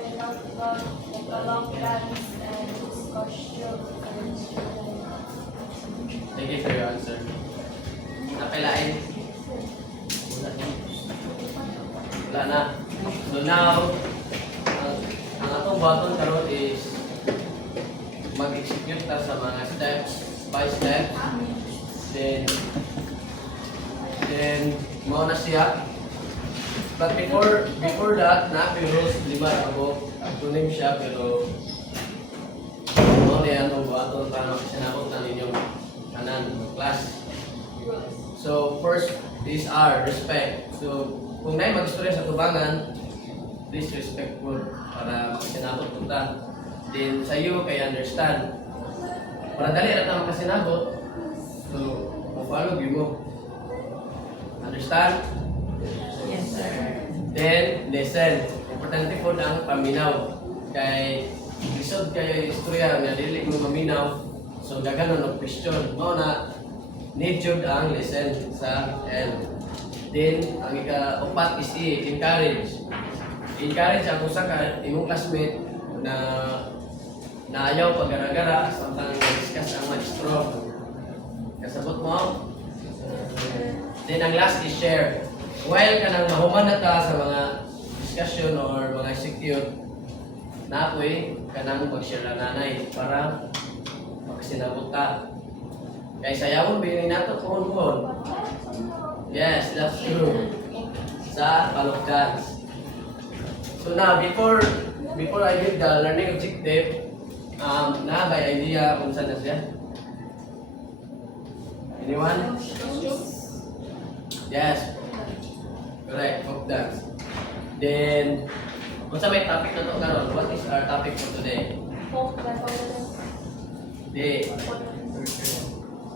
Thank you for your answer. Napilain? Wala na. So now, ang atong button karon is mag-execute ta sa mga steps by step. Then mao na siya. But before that, na rules lima ako tuning siya pero mao na ang button para masinabot na ninyong kanan class. So first is our respect. So kung may mag-istorya sa tubangan, please respectful para makasinabot punta. Then sa iyo kay understand. Para dali na tayo makasinabot. So follow mo. Understand? Yes, sir. Then listen. Importante po ang paminaw. Kay lisod kayo istorya nga dili mo maminaw. So daghan ng question. Mao na need jud ang listen sa L. Then, ang ika-upat is encourage. Encourage ang usa ka imong classmate na ayaw pag-gara-gara samtang discuss ang maestro. Kasabot mo? Then, ang last is share. While kanang mahuman na ta sa mga discussion or mga execute, na ako'y kanang mag-share na nanay para makasinabot ta. Kaya sayawon, bilhin nato pohon-pohon. Yes, that's true. Sa Palok Dance. So now, before I give the learning objective, na by idea kung saan na siya? Anyone? Yes. Correct, folk dance. Then, kung sa may topic na to karon, what is our topic for today? Di.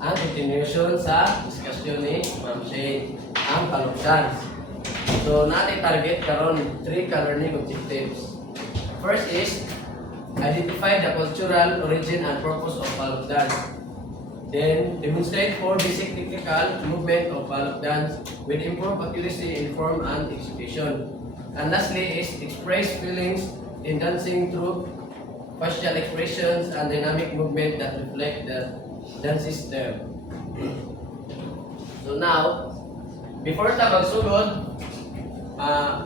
Ang continuation sa discussion ni Ma'am Shane, ang Palok Dance. So, natin target karon 3 learning objectives. First is, identify the cultural origin and purpose of Palok Dance. Then, demonstrate 4 basic technical movement of Palok Dance with improved accuracy in form and execution. And lastly is, express feelings in dancing through facial expressions and dynamic movement that reflect the dance system. So now, before ta magsugod,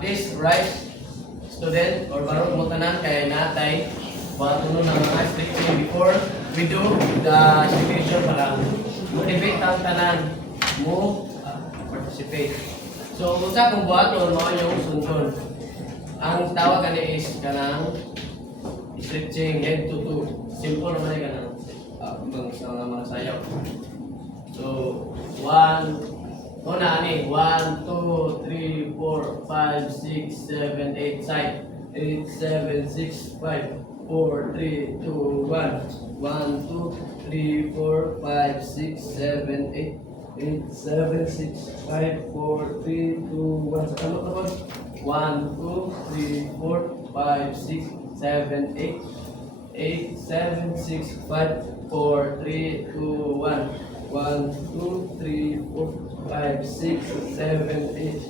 please rise, student or barong mo tanan kay natay matunon ang mga stretching before we do the execution para motivate ang tanan mo participate. So unsa kung buhaton mo yung sundon. Ang tawag kani is kanang stretching head to toe. Simple naman kanang sa mga sayaw. So, 1, 1, 2, 3, 4, 5, 6, 7, 8, side. 8, 7, 6, 5, 4, 3, 2, 1. 1, 2, 3, 4, 5, 6, 7, 8, 8, 7, 6, 5, 4, 3, 2, 1. Sa kamot naman. 1, 2, 3, 4, 5, 6, 7, 8, 8, 7, 6, 5, 4, 3, 2, 1. 1, 2, 3, 4, 5, 6, 7, 8,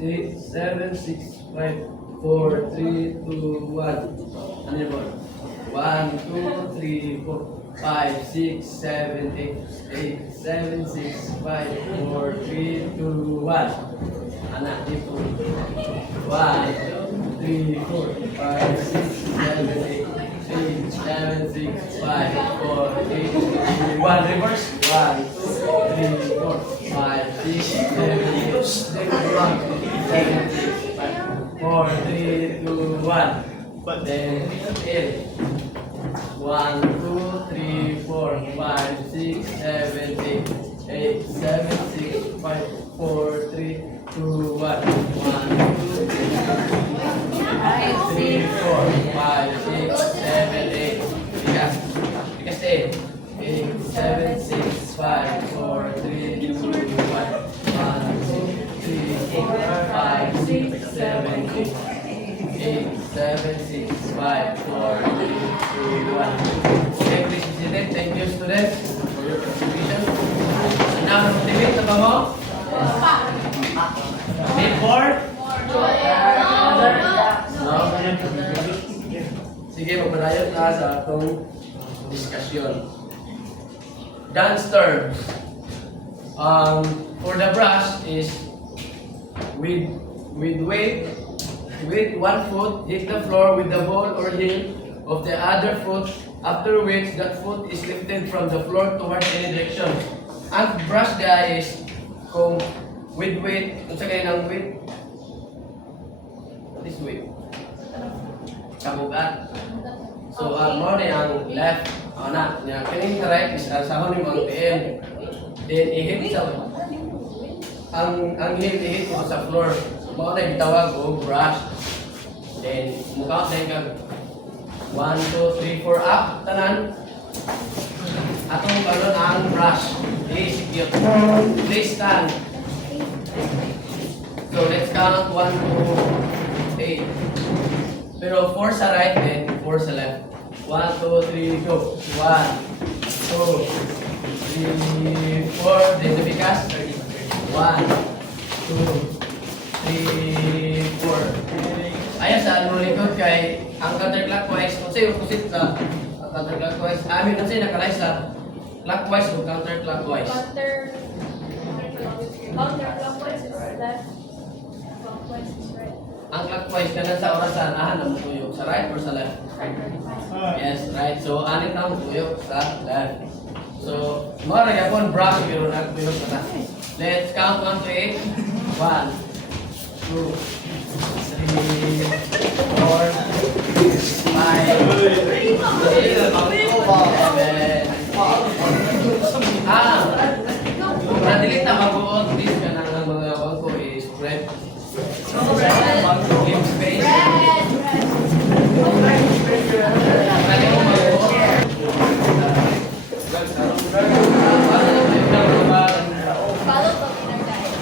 8, 7, 6, 5, 4, 3, 2, 1. Ano yun po? 1, 2, 3, 4, 5, 6, 7, 8, 8, 7, 6, 5, 4, 3, 2, 1. Anak, dito. 1, 2, 3, 4, 5, 6, 7, 8, 8, 7, 6, 5, 4, 3, 2, 1. Reverse. 1, 2, 3, 4, 5, 6, 7, 8, 7, 6, 5, 4, 3, 2, 1. Then, in. 1, 2, 3, 4, 5, 6, 7, 8, 8, 7, 6, 5, 4, 3, 2, 1. 1, 2, 3, 4, 5, 6, 7, 8. Bigas. Bigas din. 8, 7, 6, 5, 4, 3, 2, 1. 1, 2, 3, 4, 5, 6, 7, 8. 8, 7, 6, 5, 4, 3, 2, 1. Okay, please be seated. Thank you, students, for your participation. Now, motivate na ba mo? Need more? No. Sige, magpadayon na sa atong diskusyon. Dance terms. For the brush is with weight, with one foot hit the floor with the ball or heel of the other foot, after which that foot is lifted from the floor towards any direction. Ang brush guys, kung with weight, kung sa kayo ng weight, what is weight? Kabugat. So, mo ni ang left, na, kanin ka right is sahon ni mo ang PM. Then, i-hit sa, ang heel i-hit mo sa floor. Mo na gitawag o brush. Then, mukha na yung 1, 2, 3, 4, up, tanan. Atong karon ang brush. Execute. Please stand. So, let's count 1, 2, 8. Pero 4 sa right, then 4 sa left. 1, 2, 3, go. 1, 2, 3, 4. Then the bigas. 1, 2, 3, 4. Ayan sa ano likod kay ang counterclockwise. Kung sa'yo, opposite sa counterclockwise. Amin na sa'yo nakalay sa clockwise o counterclockwise. Counterclockwise is left. Clockwise is right. Ang clockwise ka na sa orasan, ahan ang tuyok. Sa right or sa left? Yes, right. So, anit na ang tuyok sa left. So, mara yapon brush pero nagtuyok na. Let's count 1 to 8. 1, 2, 3, 4, 5, 6, 7, 8. Nadilit na mag-uot. Please ka na ng mga bangko is spread. Give space. Kali mo mag-uot. Follow the leader, guys.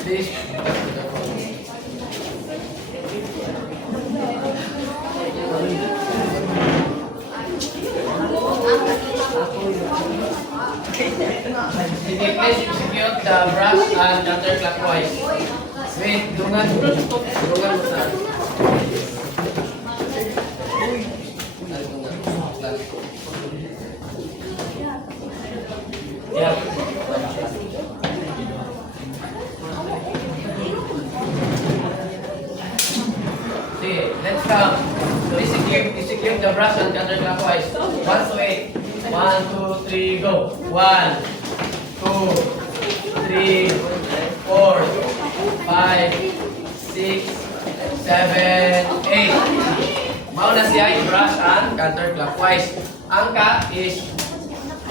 Please. Sige, please execute the brush and counterclockwise. Wait, dungan. Dungan mo sa. Yeah. Okay, let's count. So execute the brush and counterclockwise. 1 to 8. 1, 2, 3, go. 1, 2, 3, 4, 5, 6, 7, 8. Mao na siya yung brush and counterclockwise. Ang cut is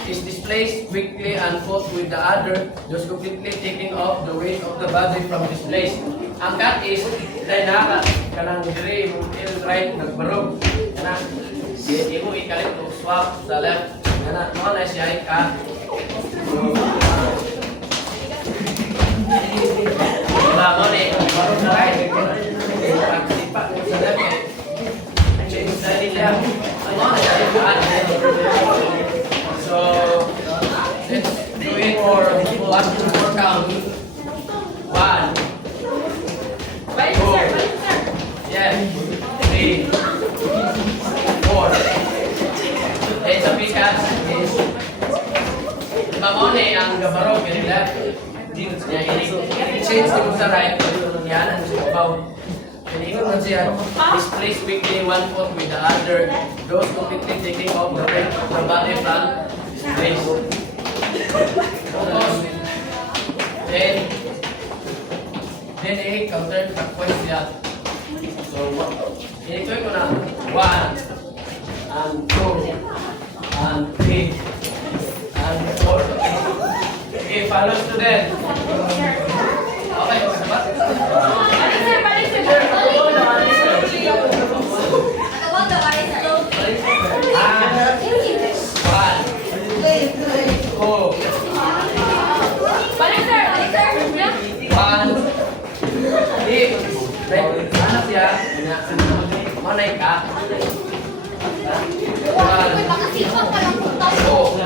displaced quickly and fought with the other, just completely taking off the weight of the body from this place. Ang cut is dahil na kanang dire mo right nagbarog kana di mo ikalit to swap sa left kana mo na siya ay cut. Diba mo ni barog na right pagsipa mo sa left change sa nila ano na siya ay cut. So, let's do it for 1 count. 1, 2, yeah, 3, 4. And sa pikas is, diba mo na ang gabarog, yung left. I-change mo sa right, yan ang subaw. Piningon mo siya, displace quickly one foot with the other, those completely taking off the weight of the body from this place. Tapos, then counter clockwise siya. So, inikoy ko na 1, and 2, and 3, and 4. Okay, follow student. Okay, sabat? Balik, sir. Manay ka. Wala ko makasipag pa lang punta ko.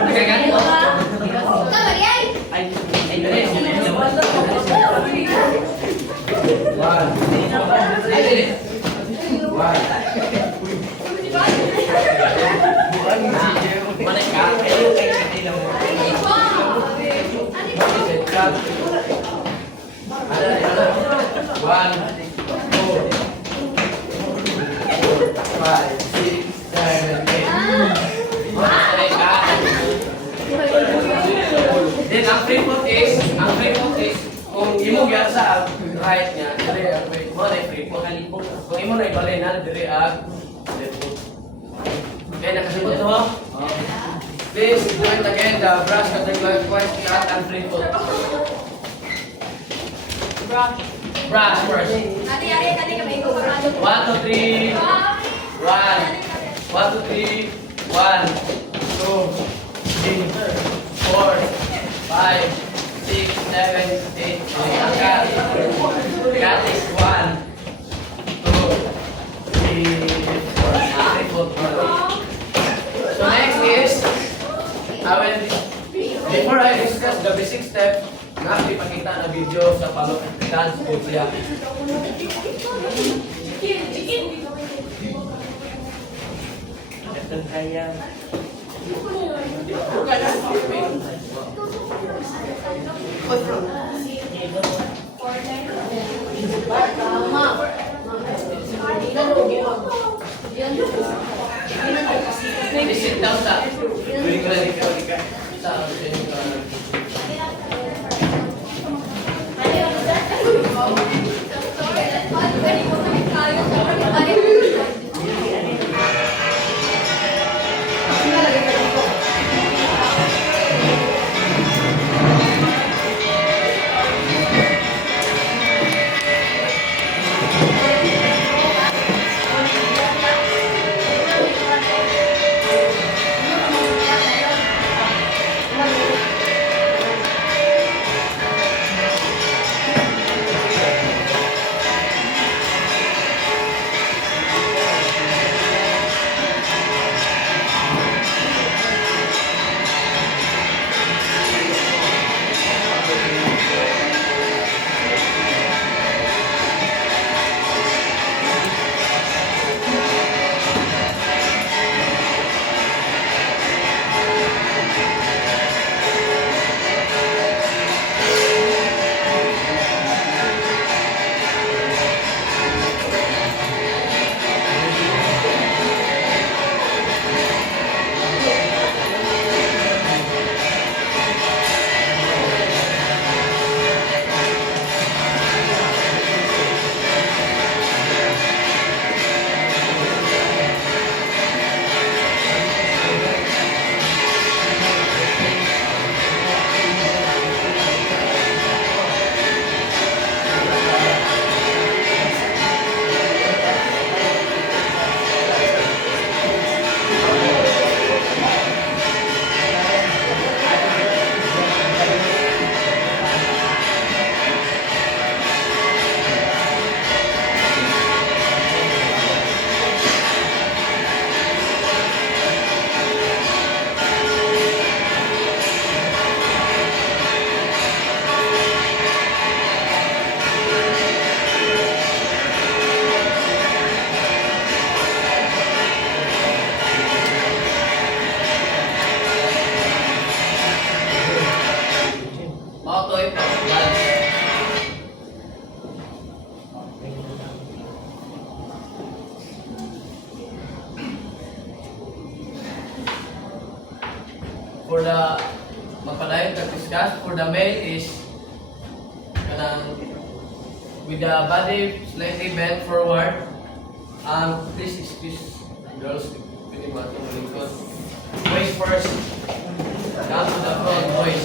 Nagagano? Ikaw, Mariay! Dali. One. Ay, dali. One. Manay ka. One, two, 5, 6, 7, 8. Manay ka. Then ang free foot is, kung imo gyud sa right niya, dire ang mo na free foot. Kung imo na ibalay na dire ang left foot. Okay, nakasagot mo? Please do it again, the brush counterclockwise cut and free foot. Brush first. Ate, kami ikaw pa. 1, 2, 3. 1. 1, 2, 3. 1, 2, 3, 4, 5, 6, 7, 8. Angkat. Cut is 1, 2, 3, 4. So next is, before I discuss the basic step, ipakita na video sa dance po siya. Sit down sa. Bili ko na ikaw. Sa For the magpadayon na discuss, for the male is kanang with the body slightly bent forward. Please excuse girls, pwede mo itong likod. Voice first. Down to the front, voice.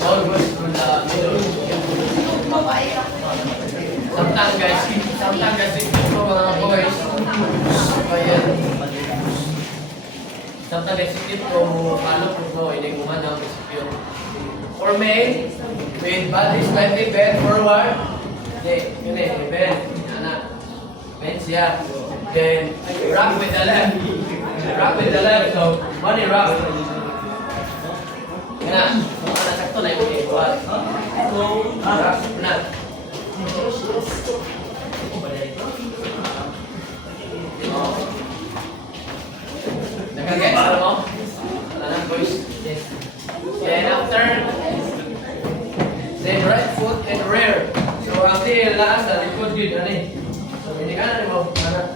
All voice through the middle. Sometimes guys, if you mga boys, kaya sometimes if you follow po, hindi mo man ang secure. For male With body slightly bend forward. Okay, yun bend. Yan. Bend siya. Then, rock with the left. Rock with the left. So, body rock. Yan na. Nasakto na yung ikuan. Rock na. Nagagets, alam mo? Wala na, boys. Then after, then right foot and rear. So, ang lakas na likod yun, ano eh. So, hindi ka na mo, ano.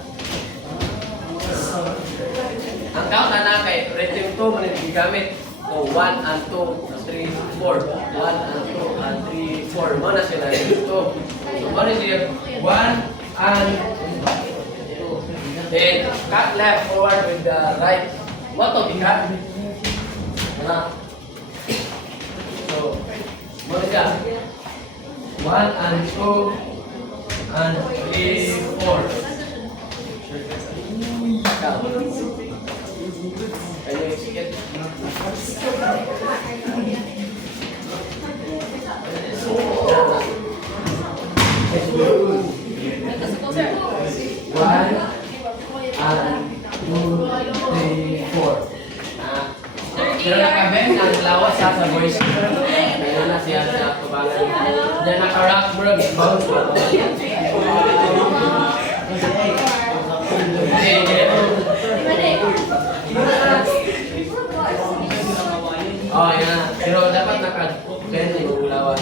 Ang count na kay rhythm 2, manipig gamit. So, 1 and 2, 3, 4. 1 and 2 and 3, 4. Mana sila rhythm 2. So, mana siya 1 and 2. Then, cut left forward with the right. What to be cut? Ano? So, mana siya 1 and 2 and 3, 4. Can you execute? One and 2, 3, 4. Pero nakabend ang lawas sa voice. Mayroon na siya sa tubangan. Diyan naka-rock bro. Bounce ba? Oh, yan. Pero dapat naka-bend yung lawas.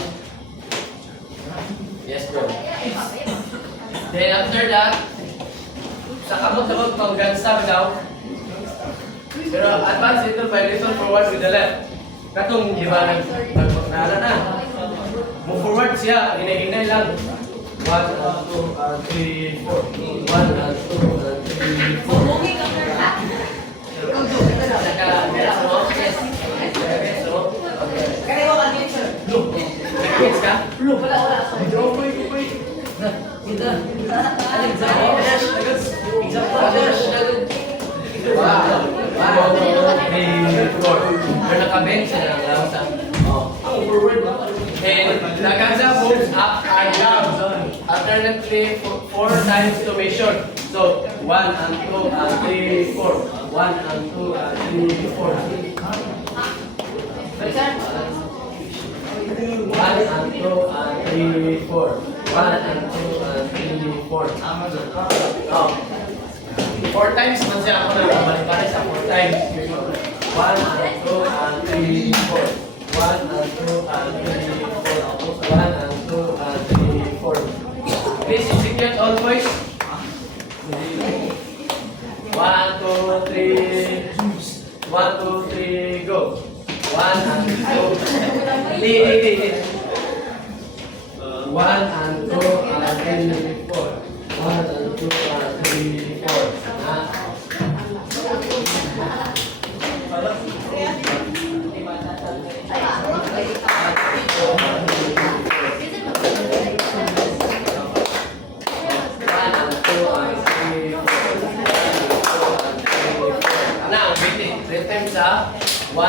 Yes, bro. Then after that, sa kamot-kamot pang gansa daw. Pero advance little by little forward with the left. Katong di ba nagpagpagdala na. Move forward siya, hinay-hinay lang. 1 and 2 and 3, 4. 1 and 2 and 3, 4. Naka-gets mo? Yes. Naka-gets mo? Okay. Look. Naka-gets ka? Look. Wait. Kita. Wow. Pero naka-bend siya ng lawsa. And nakagansa moves up and down. Alternately, 4 times to measure. So, 1 and 2 and 3, 4. 1 and 2 and 3, 4. 1 and 2 and 3, 4. 1 and 2 and 3, 4. Oh. 4 times man siya ako na balik-balik sa 4 times. 1 and 2 and 3, 4. 1 and 2 and 3, 4. 1 and 2 and 3, 4. Please execute all boys. 1, 2, 3. 1, 2, 3, go. 1 and 2. Lead. 1 and 2 and 3, 4. 1 and 2 and 3, 4. Now, three times up. 1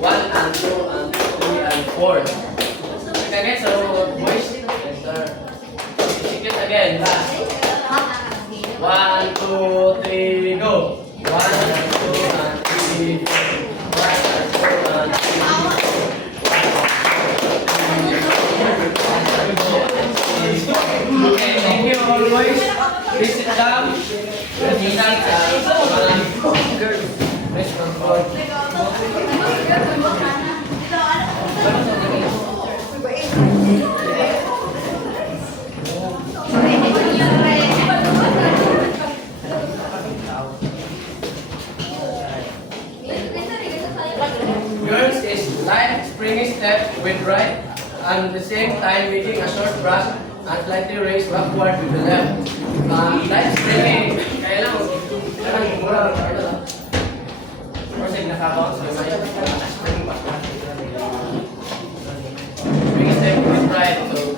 and 2 and 3 and 4. Okay, so boys, yes sir. Execute again. 1, 2, 3, go. 1 and 2 and 3, 4. 1 and 2 and 3, 4. Okay, thank you all boys. Please sit down. Please sit down. Please control. Girls is light springy step with right and the same time making a short brush and slightly raise backward with the left. Light springy, kaya lang mura lang. Kasi nakaka-bounce yung may spring backward. Springy step with right, so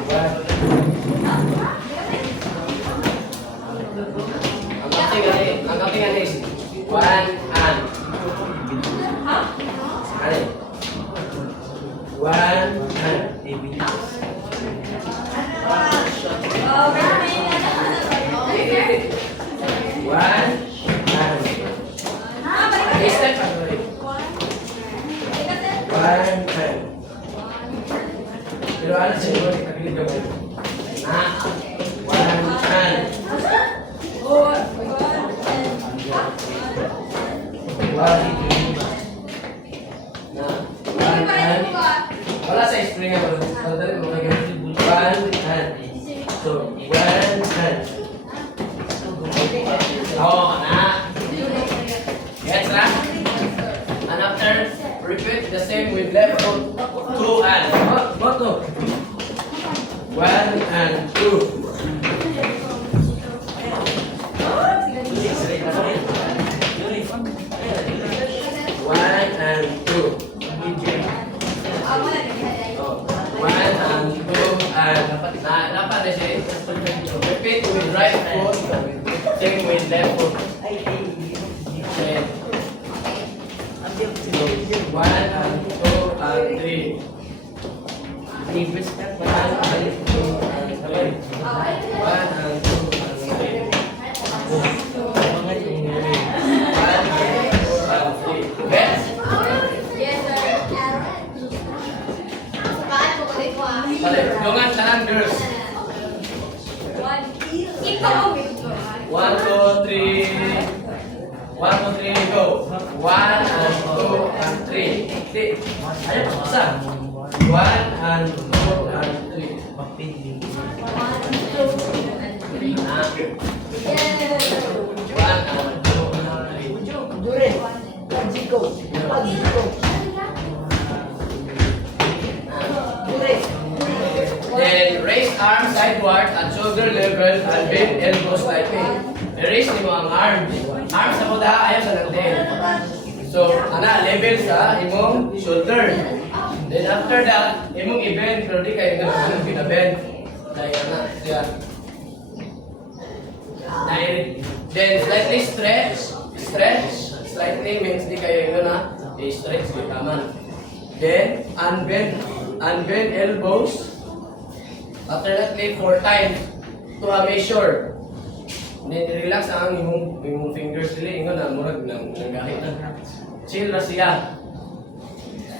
ang kapingan is 1 and One and One, and step away. One, and pero ano siguro nagkakilig ka mo? Na, one, and na, one, and wala sa spring ako. Pagdali mo lagi. One, and so, one, and oh, na. Yes, na? And after, repeat the same with left foot. Two and what to? One and two. One and two. Oh, one and two and dapat na siya. Repeat with right foot. Same with left foot. Okay. One and two and three. One and two and three. One and two and three. One and two and three. Best. Balik, dongan tanan girls. 1, 2, 3. 1, 2, 3, go. 1 and 2 and 3. Ayo, bisa. 1 and 2 and 3. Nah. 1 and 2 and 3. Then raise arms sideward at shoulder level and bend elbows slightly. Raise mo ang arms. Arms sa kuda ayaw sa natin. So, level sa imong shoulder. Then after that, imong i-bend pero di kayo ganun pinabend. Dahil siya. Then slightly stretch. Slightly means di kayo ganun i-stretch yung kaman. Then unbend elbows. Alternately 4 times to a measure. Then relax ang imong fingers dili ingon na murag nang gahit na. Chill na siya.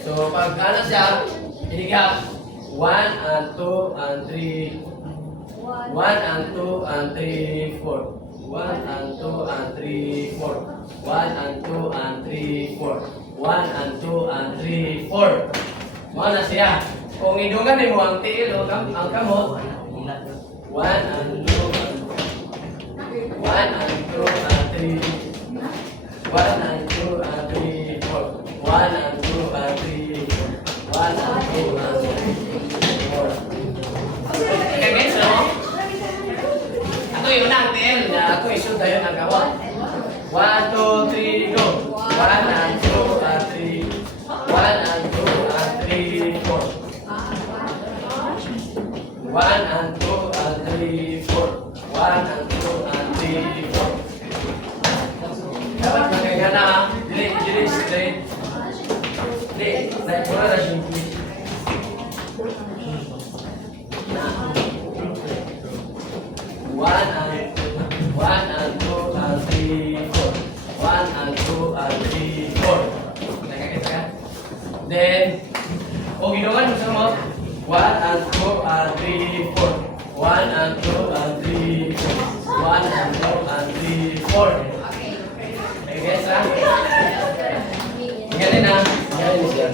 So pag siya, iligap 1 and 2 and 3. 1 and 2 and 3, 4. 1 and 2 and 3, 4. 1 and 2 and 3, 4. 1 and 2 and 3, 4. Mo na siya. Kung idungan mo ang tiil o ang kamot, 1 and 2 and 1 and 2 and 3. 1 and 2 and 3, 4. 1 and 2 and 3, 4. 1 and 2 and 3, 4. Okay, guys, no? Ako yun ang tiil na ako isun tayo ng kamot. 1, 2, 3, go! 1 and 2 and 3. 1 and 2 and 3, 4. 1 and 2 and 3, 4. 1 and 2 and 3, 4. Dapat magkagana ha. Dili, straight. Dili, mura na simple. 1 and 2 and 3, 4. 1 and 2 and 3, 4. Nakakita ka? Then, ginungan mo sa mo. 1 and 2 and 3, 4. 1 and 2 and 3, 4. 1 and 2 and 3, 4. Okay, guys, ha? Galing na. Galing siya.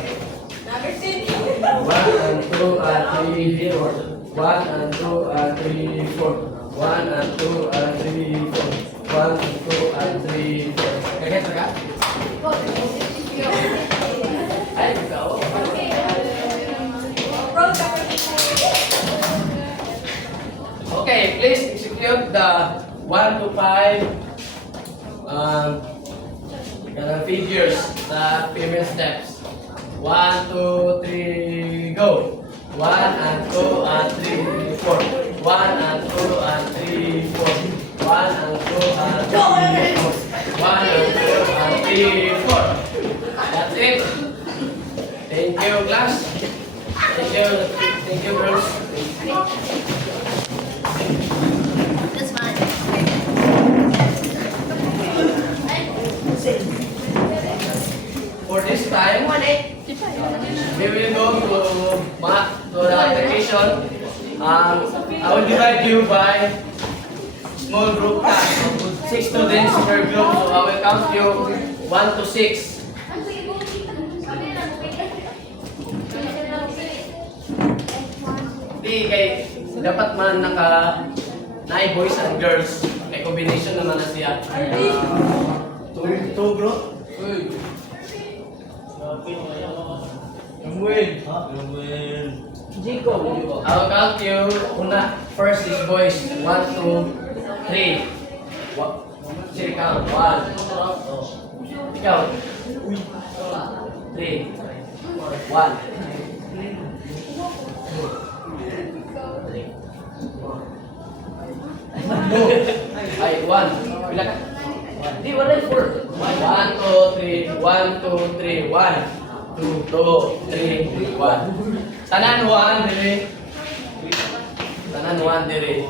1 and 2 and 3, 4. 1 and 2 and 3, 4. 1 and 2 and 3, 4. 1 and 2 and 3, 4. Okay, ka? Ay, ikaw. Okay, please execute the 1 to 5 figures, the female steps. 1, 2, 3, go! 1 and 2 and 3, 4. 1 and 2 and 3, 4. 1 and 2 and 3, 4. 1 and 2 and 3, 4. That's it. Thank you, class. Thank you. Thank you, girls. This one. For this time, we will go to the application. I will divide you by small group task. 6 students per group. So I will count you 1 to 6. Di kay dapat man nai boys and girls. May combination naman na siya. Two group. I'll count you. First is boys. 1, 2, 3. Sige, count. 1. Ikaw. 3. 1. Ay, 1. Bilang. Di, wala yung 4. 1, 2, 3. 1, 2, 3. 1. 2, 3, 1. Tanan 1, dire. Tanan 1, dire.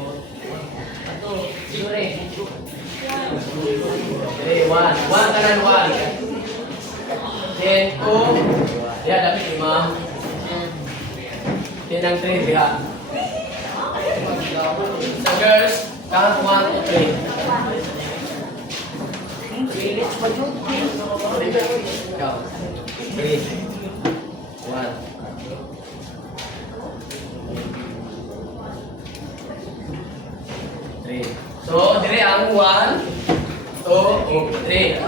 Dire. Dire, 1. 1, tanan 1. Then 2. Diya, dapat imam. Then ang 3, diya. Sa girls, count 1 to 3. Ikaw. 3. 1. 3. So, dire ang 1, 2, 3.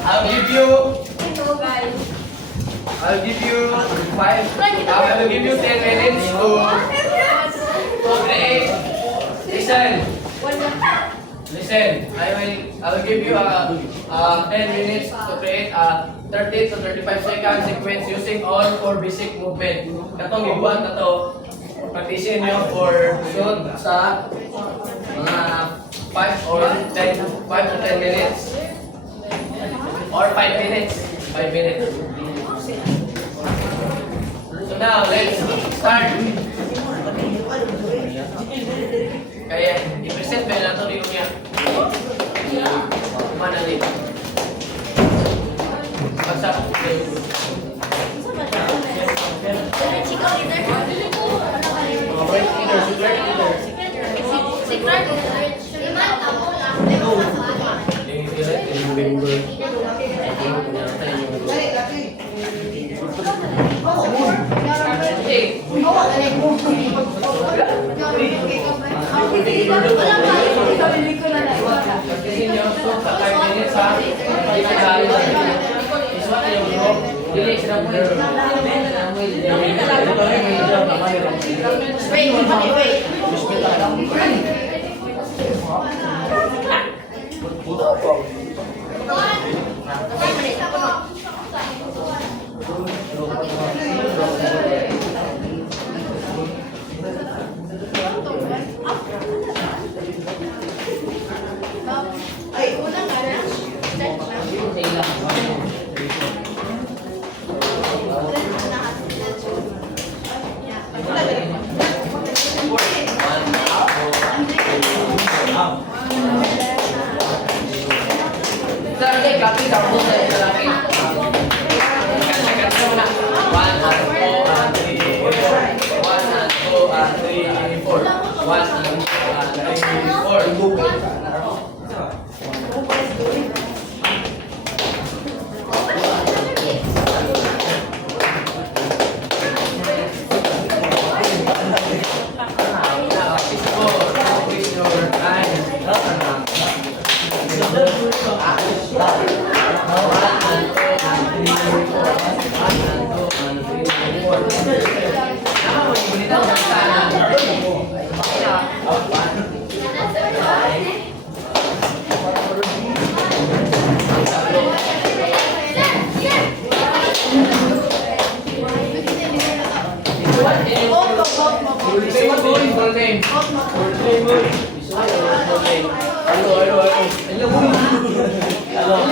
I'll give you 5. I will give you 10 minutes to create. Listen. Listen. I will give you 10 minutes to create a 30 to 35 second sequence using all 4 basic movement. Katong gibuhat na to, practicein nyo for sunod sa mga 5 or 10, 5 to 10 minutes. Or 5 minutes. 5 minutes. So now, let's start. Kaya, i-present ba natin yung niya? Mana dito? Pagsak. Hello.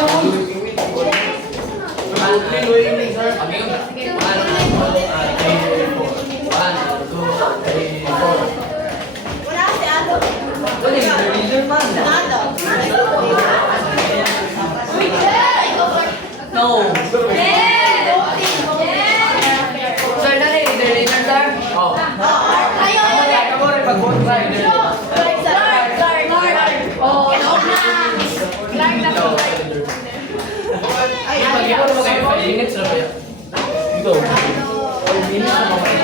Kamu rin pag-try. Bagi mo naman kayo 5 minutes na ba yan? Ito. 5 minutes na naman.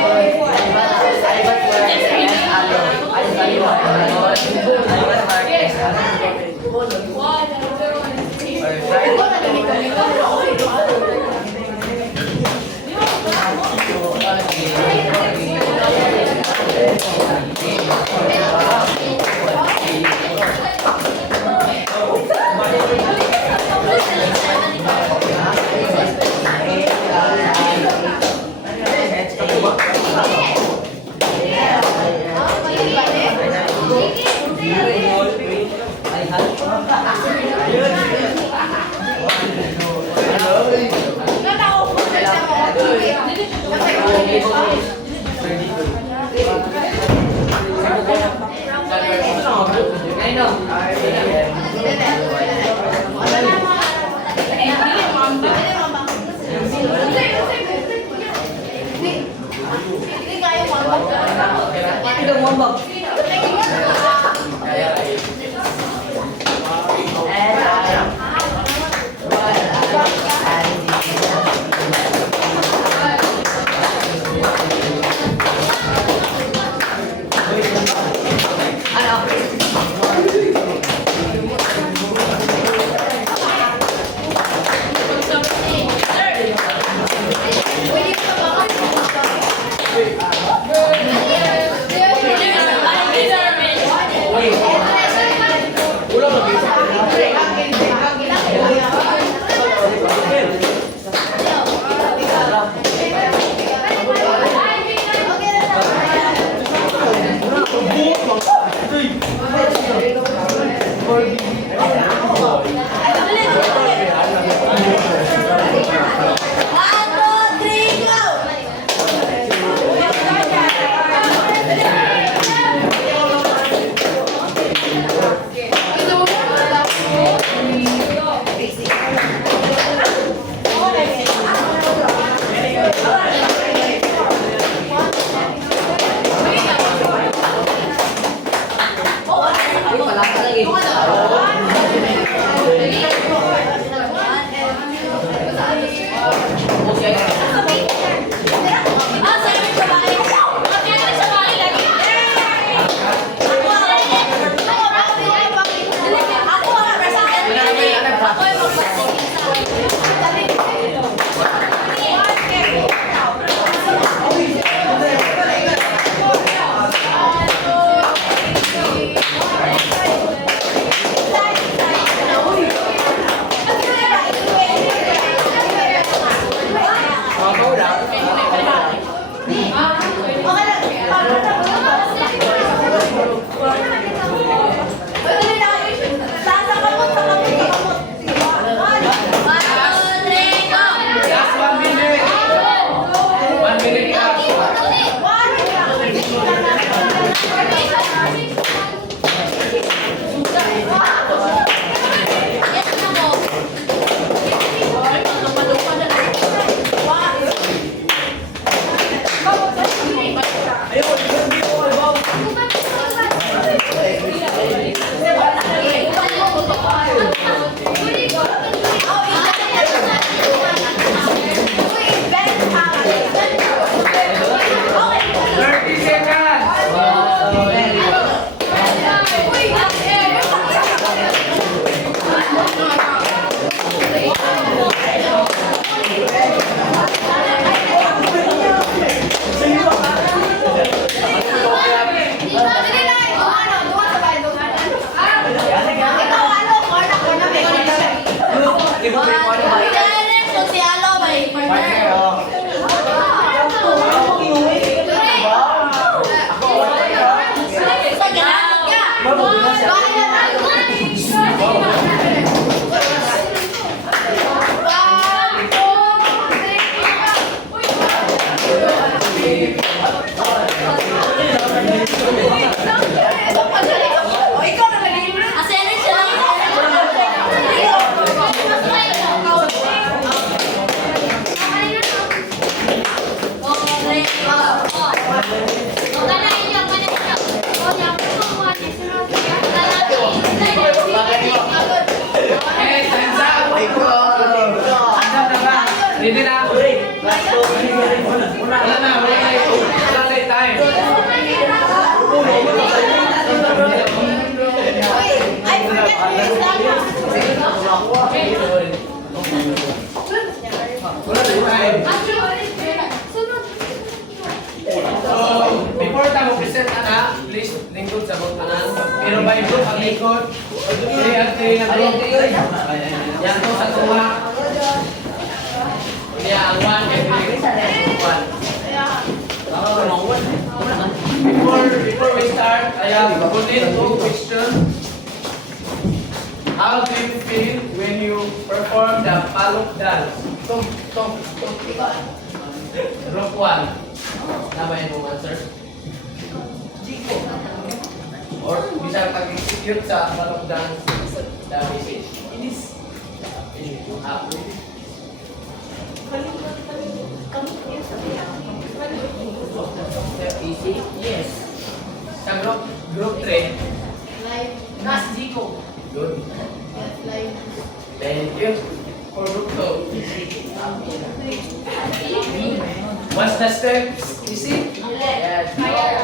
Okay. Wala na yung time. So, before tayo present na, please lingkod sa mga kanan. Pero by group ang lingkod. 3 at 3 na group. Yan to sa tuwa. Kaya ang 1 every 1. Before we start, I have only 2 questions. How do you feel when you perform the palok dance? Group 1. Tama yung mong answer? Or bisa pag-execute sa palok dance the message? Easy? Yes. Sa group 3? Good. Thank you. For group 2? What's the steps? Easy? Yes. Kaya.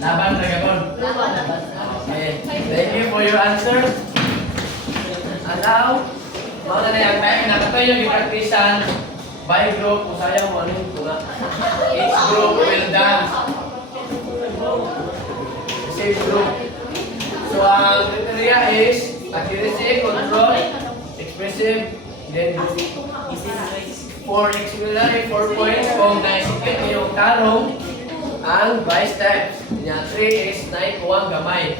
Laban Dragapon. Okay. Thank you for your answer. And now, mga na yung time, nakatayo yung practicean by group, kung sayang mo ano yung tunga. Each group will dance. Same group. So, ang criteria is accuracy, control, expressive, then for explanatory 4 points kung naisipin mo yung tarong ang by steps. Yung 3 is naikuwang gamay.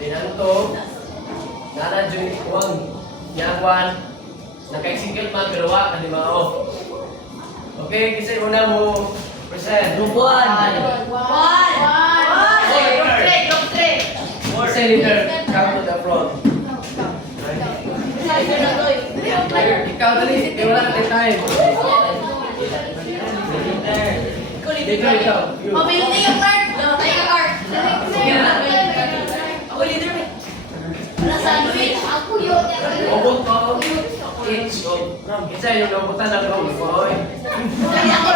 Then ano to? Nana dyan ikuwang. Yang 1, naka-execute man pero wak, hindi mao. Okay, kasi una mo present. Group 1. Say leader, come to the front. Ikaw dali, kaya wala natin time. Leader, ikaw. Pamilya yung card. Tayo yung card. Sige na. Ako leader eh. Wala sandwich. Ako yun. Obot ko. Each of. Isa yung nabutan ng group mo. Ako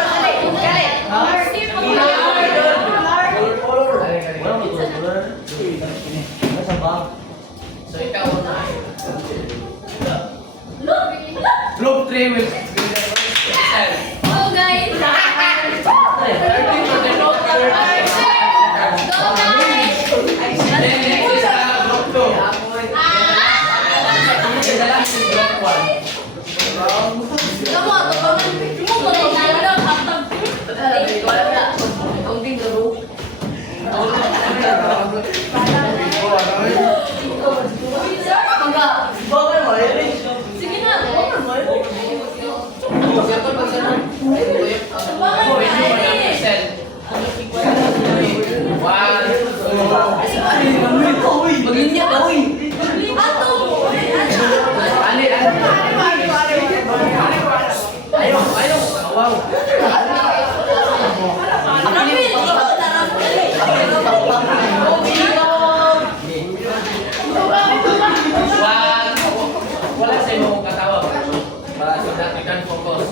So ikaw na. Group 3 will present. Oh guys. 30 for the group 3. Go guys. Then next is group 2. Then the last is group 1. Kamu sige na. Mag-inya ka, uy! Ayaw! Wow! Wala sa imong katawag. Para so that we can focus.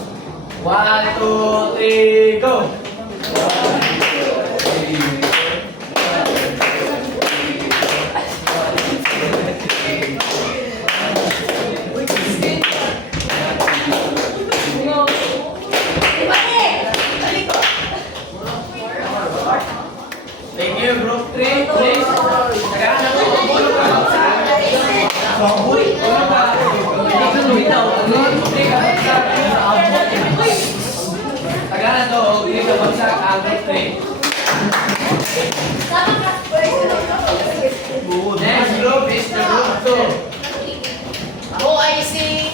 1, 2, 3, go! Thank you, group 3, please. Tagahan ako. Tulog ka. Tulog ka. Tagahan to. Hindi ka bagsak ang group 3. Next group is the group 2. Oh, I see.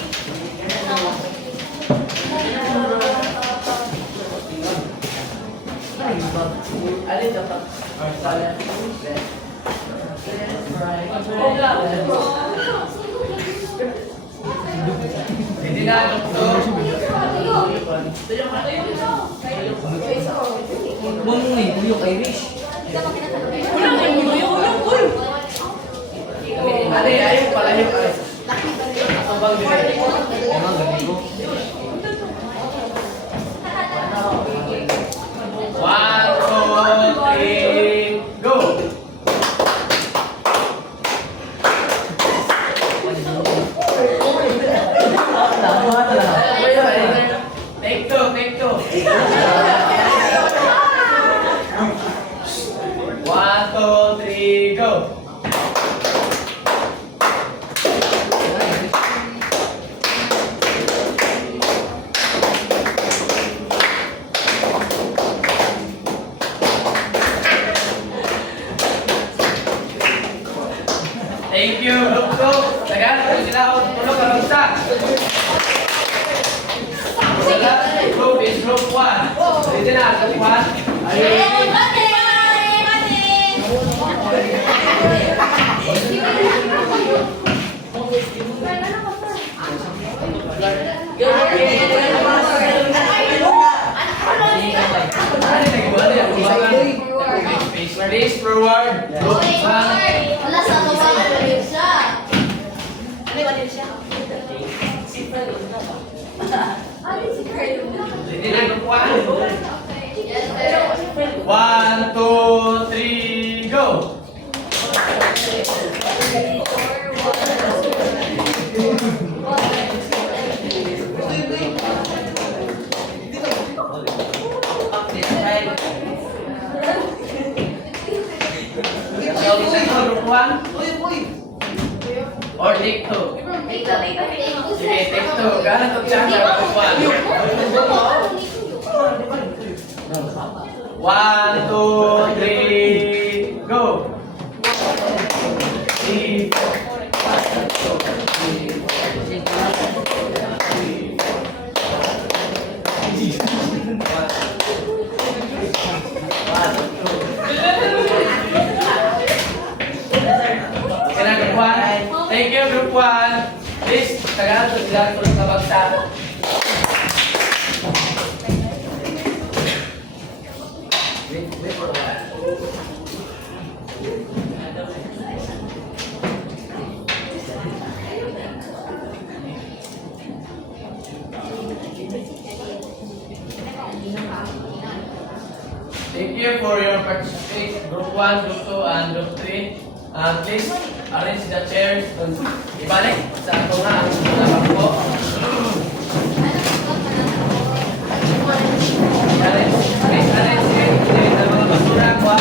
Alin ka pa? Hindi na, doktor. Ali, ayaw pala yung ay. Ang bang bigay? One, two, three, go! Ready na, group 1. Are you ready? Face forward. Group 1. Wala sa kawalan ulit siya. Ready na, group 1. 1, 2, 3, go! Group 1 or take 2? Sige, take 2. Gano'n ito siya sa group 1? 1, 2, 3, go! 3, 1. Thank you, group 1. Please, tagaan ito sila tulad sa bagsak. Wait for a while. Thank you for your participation, group 1, group 2, and group 3. Please arrange the chairs. Ibalik sa ako nga ang mga bangko. Please arrange the mga basura ko.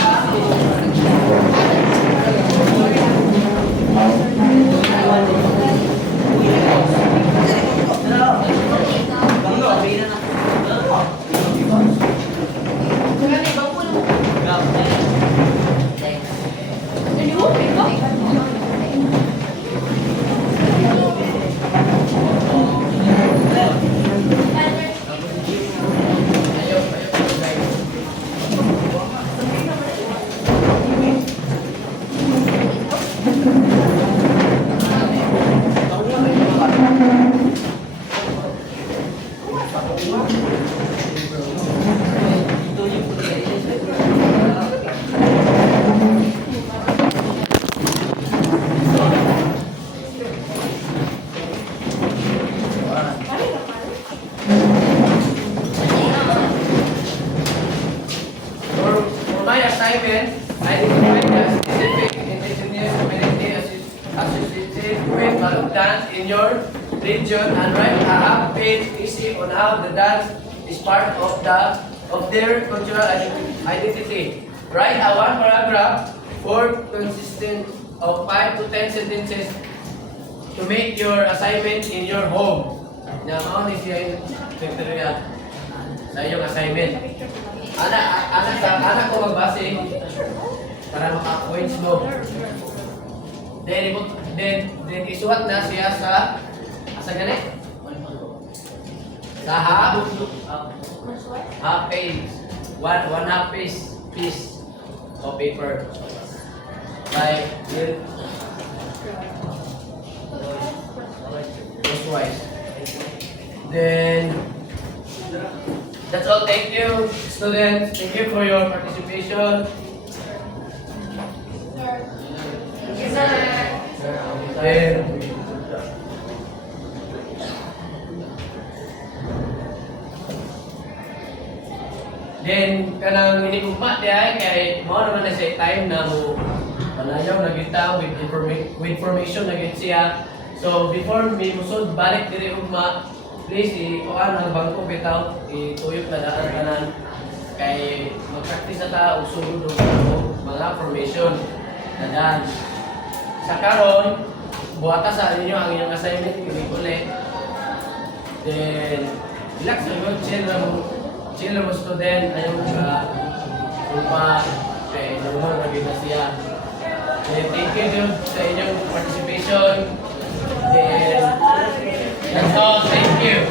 For my assignment, identify the specific indigenous community associated with Balok dance in your region and write a half-page essay on how the dance is part of their cultural identity. Write a one paragraph or consistent of 5 to 10 sentences to make your assignment in your home. Now, this is tutorial sa iyong assignment. Anak ko magbase para maka-points mo. Then isuhat na siya sa ganit. Sa half page. One half piece of paper. Like here. Twice. Then that's all. Thank you, students. Thank you for your participation. Then kanang hinigugma di ay kay mao naman na sa time na mo panayaw na kita with information na gid siya. So before mi musod balik diri ugma, please ikuan ang bangko bitaw, ituyok na daan tanan kay mag-practice na ta og sulod og mga formation na daan. Sa karon buhata sa inyo ang inyong assignment ulit. Then relax na go, chill mo student, ayaw pa kay normal na gina siya. Thank you Jude sa inyong participation. Then that's all. Thank you.